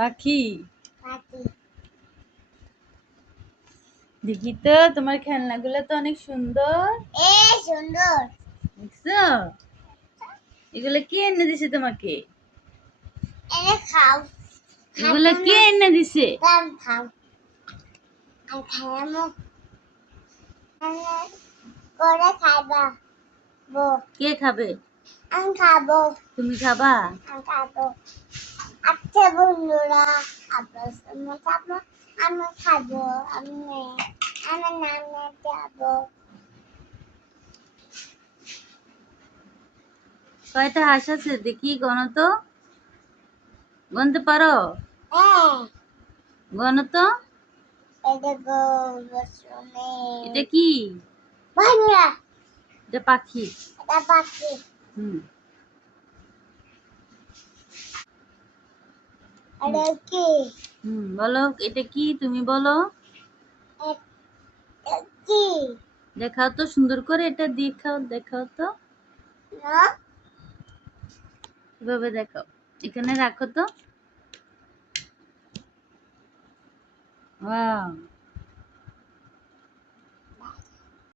পাখি। দেখি তো তোমার খেলনাগুলো তো অনেক সুন্দর। সুন্দর দেখছো? এগুলো কে এনে দিছে তোমাকে? এনে খাও। এগুলো কে এনে দিছে? খাও আর খাইমো করে খাইবা। কে খাবে? আমি খাবো। তুমি খাবা? আমি খাবো। আচ্ছা বন্ধুরা, আপনার সঙ্গে খাবো। আমি খাবো। আমার নামে যাবো। কয়টা হাঁস আছে দেখি, গণো তো। গুনতে পারো? গণো তো। এটা কি? এটা পাখি। হুম। বলো এটা কি, তুমি বলো। দেখাও তো সুন্দর করে, এটা দেখাও, দেখাও তো। কিভাবে দেখাও? এখানে রাখো তো। ওয়াও।